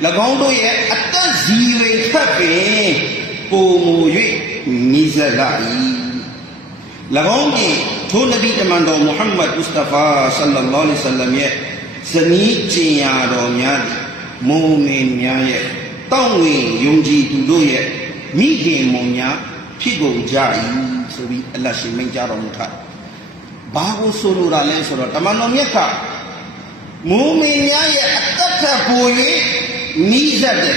Lagondo ye atta ziwe kape pomo ye nizalai. Lagondi to Nabi Tamando Muhammad Mustafa sallallahu alaihi wasallam ye zani jiya do myadi mu'min nya ye tawwe yongji tu do ye mi kin mo nya phit gon ja yi so bi Allah shin main ja ro mu tha ba ko so lo da le so do Tamando myat ka mu'min nya ye atat tha po ye ni zat de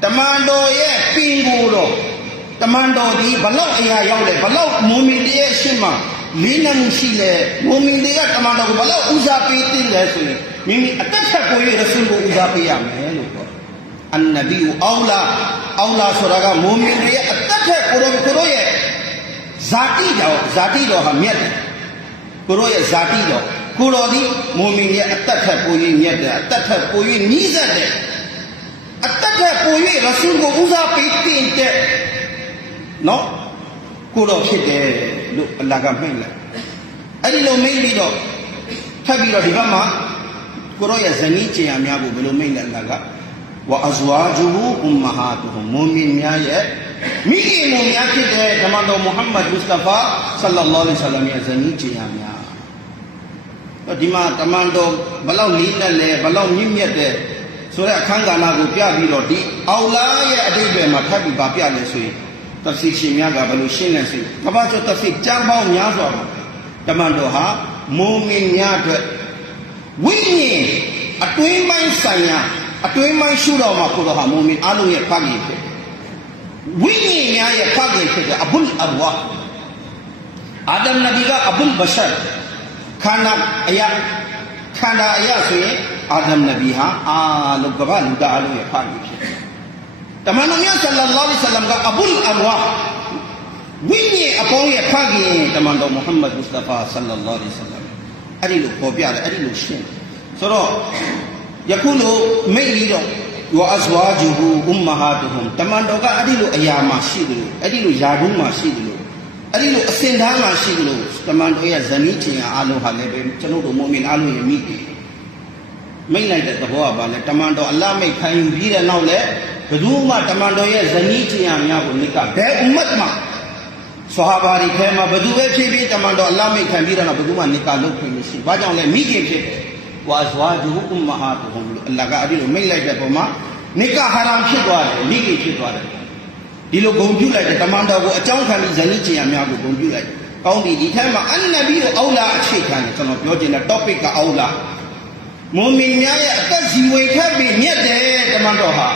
Tamando ye pin ko do Tamando di balau aya yaw le balau mu'min de ye shin ma Lina musi le mu'min de ka Tamando ko balau uza pe tin le so ye mimi atat tha po ye rasul ko uza pe ya me lo ko An-Nabi awla soraga mu'min de atat tha kuro ye zati do ha myat kuro ye zati do kuro di mu'min ye atat tha po ye myat de atat tha po ye ni zat de atat tha po ye rasul ko uza pe tin de no kuro phit de lo Allah ka main la ai lo main bi do thap bi do di ba ma kuro ye zani chin ya mya ko belo main la Allah ka wa azwajuhu ummahatuhum mu'min nya ye mi ki mo nya phit de Tamando Muhammad Mustafa sallallahu alaihi wasallam ye zani chin ya mya di ma Tamando balau li na le balau mi myat de so le akhan ka na ko pya bi do di awla ye adibbe ma thap bi ba pya le so yin tafsir shin mya ka belo shin le so ka ba cho tafsir jang baung mya so Tamando ha mu'min nya twet win atwin bai sanya atwin bai shu do ma ko do ha mu'min alu ye phak yi phit win nya ye phak yi phit abul arwah Adam Nabi ka abul bashar khanda aya so ye Adam Nabi ha alu ka ba lu da alu ye phak yi phit Tamando nya sallallahu alaihi wasallam ka abul arwah win ye apong ye phak yi Tamando Muhammad Mustafa sallallahu alaihi wasallam ari lo ko pya le ari lo shin so do yakulo mai li do wa azwajuhu ummahatuhum Tamando ka ari lo aya ma shi de lo ari lo yadu ma shi de lo ari lo asin da ma shi de lo Tamando ya zani chin ya alu ha le be chano do mu'min alu ye mi de mai lai de thabo ba le Tamando Allah mai khan yu bi de naw le badu ma Tamando ye zani chin ya mya ko nika be ummat ma Sahaba ri khe ma badu be phit bi Tamando Allah mai khan bi de na badu ma nika lok phit ni shi ba jaung le mi kin phit wa azwajuhu ummahatuhum Allah ka ari lo mai lai de po ma nika haram phit twa de mi kin phit twa de di lo gong pyu lai de Tamando ko a chaung khan bi zani chin ya mya ko gong pyu lai kaung bi di the ma An-Nabi ko awla achhe khan ne chano pyo chin da topic ka awla mu'min nya ye atat ziwe khat bi myat de Tamando ha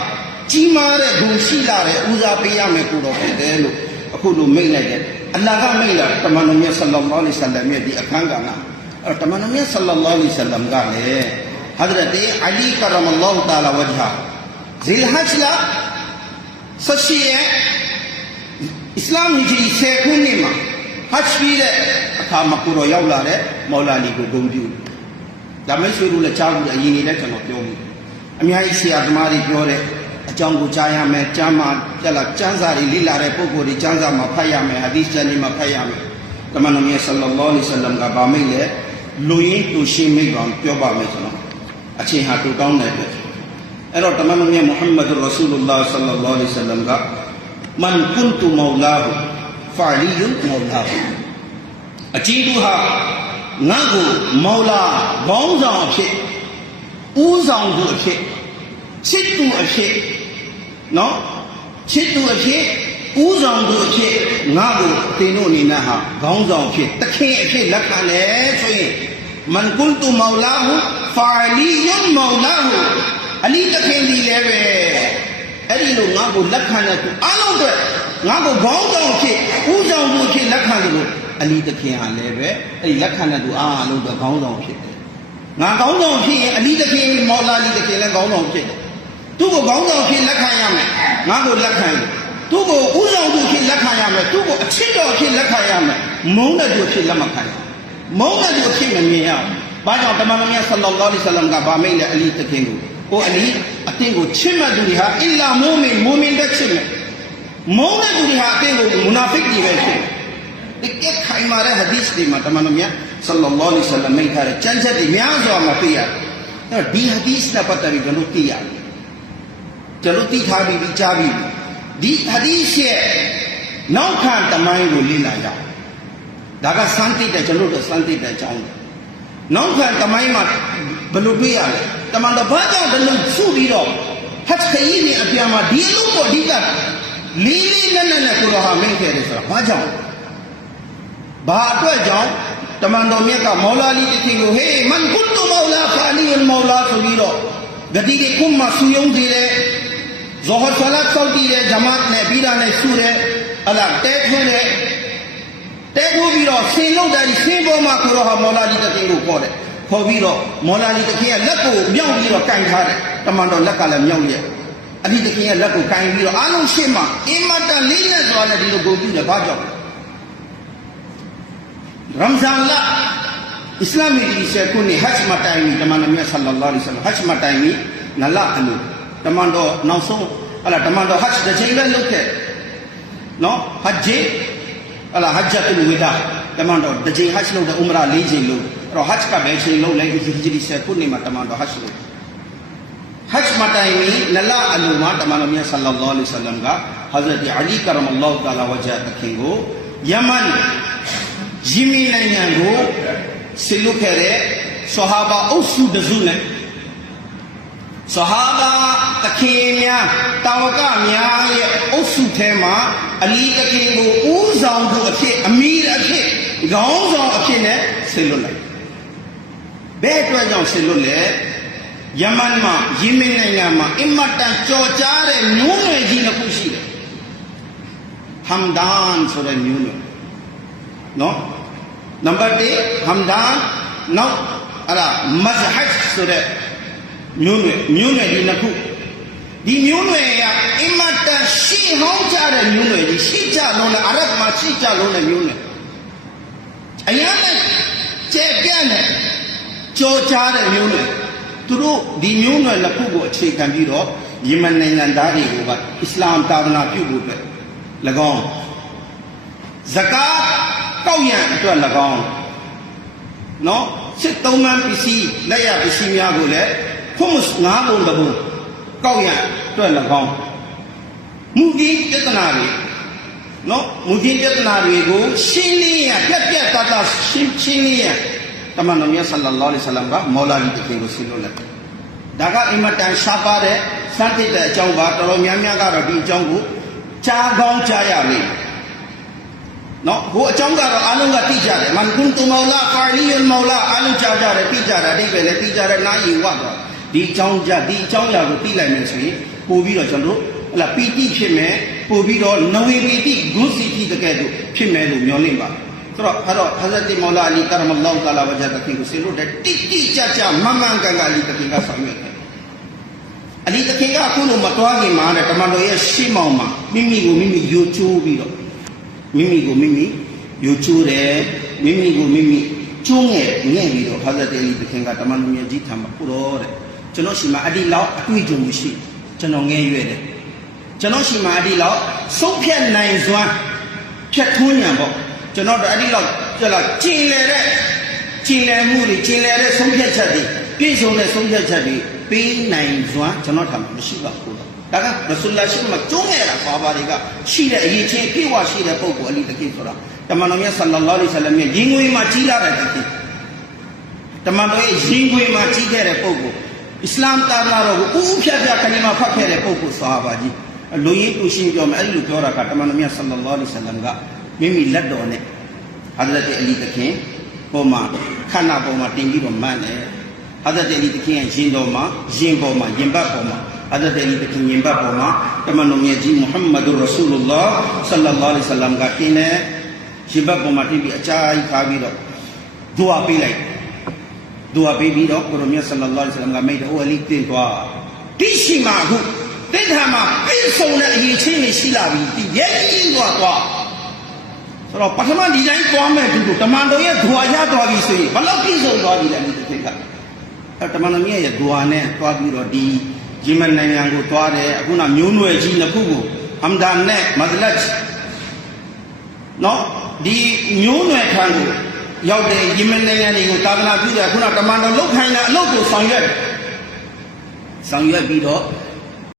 ji ma de gong shi la de uza pe ya me ko do phit de loအခုလိုမိတ်လိုက်တယ်အလ္လာဟ်ကမိတ်လာတမန်တော်မြတ်ဆလ္လာလာဟ်အလိုင်းဝါဆလမ်ရဲ့ဒီအခမ်းကဏ္ဍအဲ့တမန်တော်မြတ်ဆလ္လာလာဟ်အလိုင်းဝါဆလမ်ကလည်းဟဇရတ်အလီကရမလာဟူတာလာဝဂျဟာဇီလ်ဟဂျ်လာ18ရဲ့အစ္စလာမ်ဟီဂျရီ10ခုနှစ်မှာဟဂျ်ပြီးတဲ့အခါမှာကိုတော်ရောက်လာတဲ့မောလာလီကိုဂုဏ်ပြုဒါမဲ့ဆွေတို့လည်းကြားဘူးအရင်နေလည်းကျွန်တော်ပြောဘူးအများကြီးဆရာသမားတွေပြောတဲ့အကြောင်းကိုကြားရမယ်ကျမ်းမှာကျမ်းစာတွေလိလာတဲ့ပုဂ္ဂိုလ်တွေကျမ်းစာမှာဖတ်ရမယ်ဟာဒီစ်ကျမ်းတွေမှာဖတ်ရမယ်တမန်တော်မြတ်ဆလ္လာလာဟ်အလိုင်းဝါဆလမ်ကဗာမိတ်လေလူရင်းသူရှင်းမိတ်ကောင်ပြောပါမယ်ကျွန်တော်အချိန်ဟာတူတောင်းတဲ့အတွက်အဲ့တော့တမန်တော်မြတ်မုဟမ္မဒ်ရဆူလုလာဆလ္လာလာဟ်အလိုင်းဝါဆလမ်ကမန်ကွန်တူမောလာဟူဖာလီယုမောလာဟူအကြီးသူဟာငါ့ကိုမောလာခေါင်းဆောင်အဖြစ်ဦးဆောင်သူအဖြစ်ချစ်သူအဖြစ်နော်ချစ်သူအဖြစ်ဦးဆောင်သူအဖြစ်ငါ့ကိုသင်တို့အနေနဲ့ဟာခေါင်းဆောင်ဖြစ်တခင်အဖြစ်လက်ခံတယ်ဆိုရင်မန်ကွန်တူမောလာဟူဖာလီယုမောလာဟူအလီတခင်ဒီလည်းပဲအဲ့ဒီလိုငါ့ကိုလက်ခံတဲ့သူအားလုံးအတွက်ငါ့ကိုခေါင်းဆောင်ဖြစ်ဦးဆောင်သူအဖြစ်လက်ခံတယ်လို့အလီတခင်ဟာလည်းပဲအဲ့ဒီလက်ခံတဲ့သူအားလုံးအတွက်ခေါင်းဆောင်ဖြစ်တယ်ငါခေါင်းဆောင်ဖြစ်ရင်အလီတခင်မောလာလီတခင်လည်းခေါင်းဆောင်ဖြစ်တယ်သူ့ကိုခေါင်းဆောင်ဖြစ်လက်ခံရမယ်ငါ့ကိုလက်ခံသူ့ကိုဦးဆောင်သူဖြစ်လက်ခံရမယ်သူ့ကိုအချစ်တော်ဖြစ်လက်ခံရမယ်မုန်းတဲ့သူဖြစ်လက်မခံရမုန်းတဲ့သူဖြစ်မမြင်ရဘာကြောင့်တမန်တော်မြတ်ဆလ္လာလာဟ်အလိုင်းဝါဆလမ်ကဗာမိတ်လေအလီတခင်ကိုအလီအတင်းကိုချစ်မှတ်သူတွေဟာအီလာမူမင်တဲ့ချစ်မယ်မုန်းတဲ့သူတွေဟာအတင်းကိုမူနာဖစ်တွေပဲချစ်ဒီကခိုင်မာတဲ့ဟာဒီစ်တွေမှာတမန်တော်မြတ်ဆလ္လာလာဟ်အလိုင်းဝါဆလမ်မိတ်ထားတဲ့ကျမ်းချက်တွေများစွာမှာတွေ့ရတယ်အဲ့ဒီဟာဒီစ်နဲ့ပတ်သက်ပြီးကျွန်တော်သိရတယ် ကျွန်တော်သိထားပြီးကြားပြီးဒီဟာဒီရှ်ရဲ့နောက်ခံတမိုင်းကိုလေ့လာကြဒါကစမ်းသစ်တဲ့ကျွန်တော်တို့စမ်းသစ်တဲ့အကြောင်းနောက်ခံတမိုင်းမှာဘယ်လိုတွေ့ရလဲတမန်တော်ဘာကြောင့်ဒီလိုစုပြီးတော့ဟတ်ခရီးနဲ့အပြန်မှာဒီလိုကိုအဓိကလေးလေးနက်နက်နဲ့ကိုတော်ဟာမင်းခဲ့တယ်ဆိုတာဘာကြောင့်ဘာအတွက်ကြောင့်တမန်တော်မြတ်ကမောလာလီတခင်ကိုဟေးမန်ကွတ်တူမောလာဖာလီဝ်မောလာဆိုပြီးတော့ဂတိတွေကုမ္မဆူယုံစီတယ်ဇောဟ်ဆလာတ်စောက်တည်တယ်ဂျမတ်နဲ့ပြီးတာနဲ့ဆူတယ်အလားတဲထွန်းတယ်တဲထိုးပြီးတော့ဆင်လုံးတိုင်းဆင်ပေါ်မှာကိုတော်ဟာမောလာလီတခင်ကိုခေါ်တယ်ခေါ်ပြီးတော့မောလာလီတခင်ကလက်ကိုမြောက်ပြီးတော့ကန်ထားတယ်တမန်တော်လက်ကလည်းမြောက်ရဲ့အဒီတခင်ကလက်ကိုကန်ပြီးတော့အားလုံးရှင်းမှာအင်မတန်လေးနဲ့သွားတယ်ဒီလိုကိုပြုတယ်ဘာကြောင့်ရမ်ဇန်လအစ္စလာမ်ရဲ့ဒီခုနှစ်ဟတ်ဂျ်မတိုင်တမန်တော်မြတ်ဆလ္လာလာဟ်အလိုင်းဝါဆလမ်ဟတ်ဂျ်မတိုင်နလအလိုတမန်တော်နောက်ဆုံးဟလာတမန်တော်ဟတ်ဂျ်တစ်ချိန်ပဲလုပ်ခဲ့နော်ဟတ်ဂျ်ဟလာဟတ်ဂျ်တူဝီဒါတမန်တော်တစ်ချိန်ဟတ်ဂျ်လုပ်တယ်ဥမရာ၄ချိန်လုပ်အဲ့တော့ဟတ်ဂျ်ကဘယ်ချိန်လုပ်လဲဒီဟဂျရီခုနှစ်မှာတမန်တော်ဟတ်ဂျ်လုပ်ဟတ်ဂျ်မတိုင်နလအလိုမှာတမန်တော်မြတ်ဆလ္လာလာဟ်အလိုင်းဝါဆလမ်ကဟဇရတ်အလီကရမလာဟူတာလာဝဂျာတခင်ကိုယမန်ယီမီနိုင်ငံကိုဆစ်လွတ်ခဲ့တဲ့ဆဟာဘာအုပ်စုတစုနဲ့ဆဟာဘာတခင်များတာဝကများရဲ့အုပ်စုထဲမှာအလီတခင်ကိုဦးဆောင်သူအဖြစ်အမီးအဖြစ်ခေါင်းဆောင်အဖြစ်နဲ့ဆစ်လွတ်လိုက်ဘယ်အတွက်ကြောင့်ဆစ်လွတ်လဲယမန်မှာယီမင်နိုင်ငံမှာအင်မတန်ကြော်ကြားတဲ့မျိုးနွယ်ကြီးတစ်ခုရှိတယ်ဟမ်ဒန်ဆိုတဲ့မျိုးနွယ်နော်နံပါတ်1ဟမ်ဒန်နောက်အဲ့ဒါမဇဟတ်ဆိုတဲ့မျိုးနွယ်ဒီနှစ်ခုဒီမျိုးနွယ်ကအင်မတန်ရှေ့ဟောင်းကြတဲ့မျိုးနွယ်ကြီးရှေ့ကြလုံးနဲ့အာရဗ်မှာရှေ့ကြလုံးတဲ့မျိုးနွယ်အရင်ကကျဲပြန့်တဲ့ကြော်ကြားတဲ့မျိုးနွယ်သူတို့ဒီမျိုးနွယ်နှစ်ခုကိုအခြေခံပြီးတော့ယီမန်နိုင်ငံသားတွေကိုကအစ္စလာမ်သာသနာပြုဖို့အတွက်၎င်းဇကာတ်ကောက်ရန်အတွက်၎င်းနော်စစ်သုံးမှန်းပစ္စည်းလက်ရပစ္စည်းများကိုလည်းခွန်မစ်9ပုံတပုံကောက်ရန်အတွက်၎င်းမူကြီးပြဿနာတွေနော်မူကြီးပြဿနာတွေကိုရှင်းလင်းရပြတ်တတ်ရှင်းလင်းရတမန်တော်မြတ်ဆလ္လာလာဟ်အလိုင်းဝါဆလမ်ကမောလာလီတခင်ကိုဆင်းလို့လက်ဒါကအင်မတန်ရှားပါတဲ့စသစ်တဲ့အကြောင်းပါတော်တော်များများကတော့ဒီအကြောင်းကိုကြားကောင်းကြားရလိမ့်နော်ဟိုအကြောင်းကတော့အားလုံးကသိကြတယ်မန်ကွန်တူမောလာဖာလီယ်မောလာအားလုံးကြားကြတယ်သိကြတယ်အတိတ်ပဲလည်းသိကြတယ်နားယီဝတ်တော့ဒီအကြောင်းရာကိုသိလိုက်မယ်ဆိုရင်ပို့ပြီးတော့ကျွန်တော်တို့ဟလာပီတိဖြစ်မယ်ပို့ပြီးတော့နဝေပီတိဂုစီတိတကယ်လို့ဖြစ်မယ်လို့မျှော်လင့်ပါဆိုတော့ဟဇရတ်မောလာအလီကရမလာဟူတာလာဝဂျာတခင်ကိုဆေလို့တဲ့တိကျမမှန်ကန်အလီတခင်ကဆောင်ရွက်တယ်အလီတခင်ကအခုလိုမတွားခင်မှာတဲ့တမန်တော်ရဲ့ရှေ့မောင်မှာမိမိကိုမိမိယိုချိုးပြီးတော့မိမိကိုမိမိယိုချိုးတယ်မိမိကိုမိမိကျုံးငယ်ပြီးတော့ဟဇရတ်အလီတခင်ကတမန်တော်မြတ်ကြီးထံမှာပို့တော့တဲ့ကျွန်တော်ရှိမှအဒီလောက်အတွေ့အကြုံရှိကျွန်တော်ငယ်ရွယ်တယ်ကျွန်တော်ရှိမှအဒီလောက်ဆုံးဖြတ်နိုင်စွမ်းဖြတ်ထွန်းညာပေါ့ကျွန်တော်တို့အဒီလောက်ကျင်လည်မှုတွေကျင်လည်တဲ့ဆုံးဖြတ်ချက်တွေပြည့်စုံတဲ့ဆုံးဖြတ်ချက်တွေပေးနိုင်စွမ်းကျွန်တော်ထံမှာမရှိပါဘူးဒါကရဆူလ္လာရှိမှကျုံးနေတာဘာပါတွေကရှိတဲ့အရေးချင်းပြေဝရှိတဲ့ပုဂ္ဂိုလ်အလီတခင်ဆိုတာတမန်တော်မြတ်ဆလ္လာလာဟ်အလိုင်းဝါဆလမ်ရဲ့ရင်ငွေမှာကြီးလာတဲ့တခင်တမန်တော်ရဲ့ရင်ငွေမှာကြီးခဲ့တဲ့ပုဂ္ဂိုလ်အစ္စလာမ်သာသနာတော်ကိုဥဖြတ်ကလီမာဖတ်ခဲ့တဲ့ပုဂ္ဂိုလ်ဆာဟာဘာကြီးလူရင်းသူရှင်းပြောမယ်အဲ့လိုပြောတာကတမန်တော်မြတ်ဆလ္လာလာဟ်အလိုင်းဝါဆလမ်ကမိမိလက်တော်နဲ့ဟဇရတ်အလီတခင်ပေါ်မှာခန္ဓာပေါ်မှာတင်ပြီးတော့မှန်းတယ်ဟဇရတ်အလီတခင်ရဲ့ရင်တော်မှာရင်ပေါ်မှာရင်ဘတ်ပေါ်မှာဟဇရတ်အလီတခင်ရင်ဘတ်ပေါ်မှာတမန်တော်မြတ်ကြီးမုဟမ္မဒ်ရဆူလုလာဆလ္လာလာဟ်အလိုင်းဝါဆလမ်ကတင်တယ်ရင်ဘတ်ပေါ်မှာတင်ပြီးအကြာကြီးထားပြီးတော့ဒူအာပေးလိုက်ဒူအာပေးပြီးတော့ကိုရမြတ်ဆလ္လာလာဟ်အလိုင်းဝါဆလမ်ကမိတ်တော်အလီတင်သွားတိရှိမှာအခုတိထာမှာပြည့်စုံတဲ့အရေးချင်းတွေရှိလာပြီဒီရဲကြီးသွားဆိုတော့ပထမဒီတိုင်းသွားမဲ့သူတို့တမန်တော်ရဲ့ဒူအာရသွားပြီဆိုရင်ဘလောက်ပြည့်စုံသွားပြီလဲဒီတစ်ခါတမန်တော်ရဲ့ဒူအာနဲ့သွားပြီးတော့ဒီယီမန်နိုင်ငံကိုသွားတယ်အခုနမျိုးနွယ်ကြီးနှစ်ခုကိုဟမ်ဒန်နဲ့မဇလတ်နော်ဒီမျိုးနွယ်ထံကိုရောက်တဲ့ယီမန်နိုင်ငံတွေကိုသာသနာပြုတယ်ခုနတမန်တော်လောက်ခိုင်းတဲ့အလုပ်ကိုဆောင်ရွက်ပြီးတော့